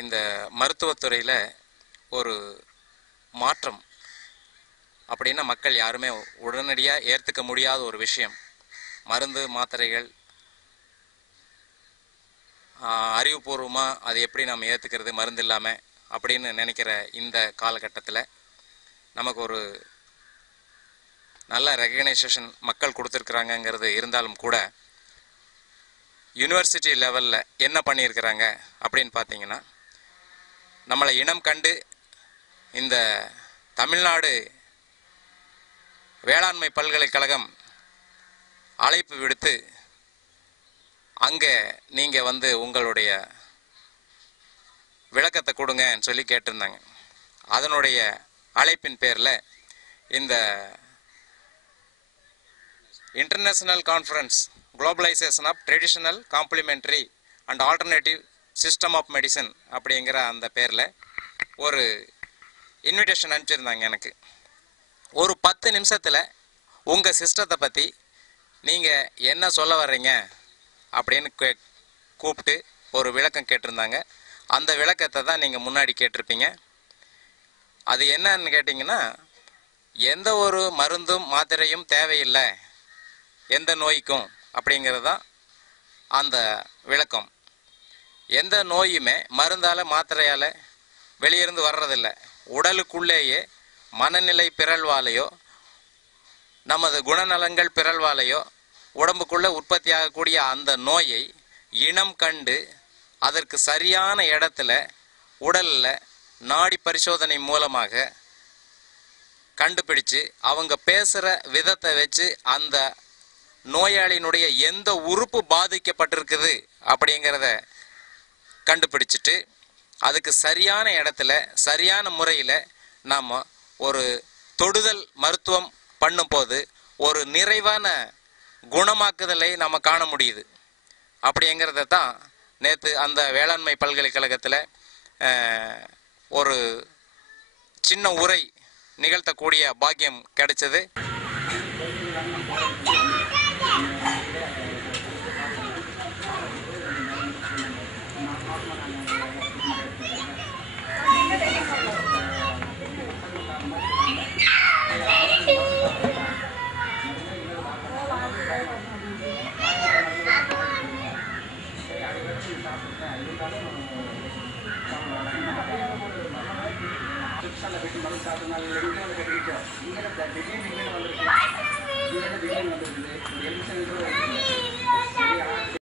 இந்த மருத்துவத்துறையில் ஒரு மாற்றம் அப்படின்னா மக்கள் யாருமே உடனடியாக ஏற்றுக்க முடியாத ஒரு விஷயம். மருந்து மாத்திரைகள் அறிவுபூர்வமாக அது எப்படி நம்ம ஏற்றுக்கிறது மருந்து இல்லாமல் அப்படின்னு நினைக்கிற இந்த காலகட்டத்தில் நமக்கு ஒரு நல்ல ரெகக்னைசேஷன் மக்கள் கொடுத்துருக்குறாங்கங்கிறது இருந்தாலும் கூட யூனிவர்சிட்டி லெவலில் என்ன பண்ணியிருக்கிறாங்க அப்படின்னு பார்த்தீங்கன்னா, நம்மளை இனம் கண்டு இந்த தமிழ்நாடு வேளாண்மை பல்கலைக்கழகம் அழைப்பு விடுத்து அங்கே நீங்கள் வந்து உங்களுடைய விளக்கத்தை கொடுங்கன்னு சொல்லி கேட்டிருந்தாங்க. அதனுடைய அழைப்பின் பேரில் இந்த international conference globalization of traditional complementary and alternative system of medicine அப்படிங்கிற அந்த பேரில் ஒரு இன்விடேஷன் அனுப்பிச்சிருந்தாங்க எனக்கு. ஒரு 10 நிமிஷத்தில் உங்கள் சிஸ்டத்தை பற்றி நீங்கள் என்ன சொல்ல வர்றீங்க அப்படின்னு கூப்பிட்டு ஒரு விளக்கம் கேட்டிருந்தாங்க. அந்த விளக்கத்தை தான் நீங்கள் முன்னாடி கேட்டிருப்பீங்க. அது என்னன்னு கேட்டிங்கன்னா, எந்த ஒரு மருந்தும் மாத்திரையும் தேவையில்லை எந்த நோய்க்கும் அப்படிங்கிறது தான் அந்த விளக்கம். எந்த நோயுமே மருந்தால் மாத்திரையால் வெளியிருந்து வர்றதில்லை. உடலுக்குள்ளேயே மனநிலை பிறழ்வாலேயோ நமது குணநலங்கள் பிறழ்வாலேயோ உடம்புக்குள்ளே உற்பத்தி ஆகக்கூடிய அந்த நோயை இனம் கண்டு அதற்கு சரியான இடத்துல உடலில் நாடி பரிசோதனை மூலமாக கண்டுபிடிச்சு அவங்க பேசுகிற விதத்தை வச்சு அந்த நோயாளியினுடைய எந்த உறுப்பு பாதிக்கப்பட்டிருக்குது அப்படிங்கிறத கண்டுபிடிச்சிட்டு அதுக்கு சரியான இடத்துல சரியான முறையில் நாம் ஒரு தொடுதல் மருத்துவம் பண்ணும்போது ஒரு நிறைவான குணமாக்குதலை நம்ம காண முடியுது. அப்படிங்கிறத தான் நேற்று அந்த வேளாண்மை பல்கலைக்கழகத்தில் ஒரு சின்ன உரை நிகழ்த்தக்கூடிய பாக்கியம் கிடைச்சது. Ini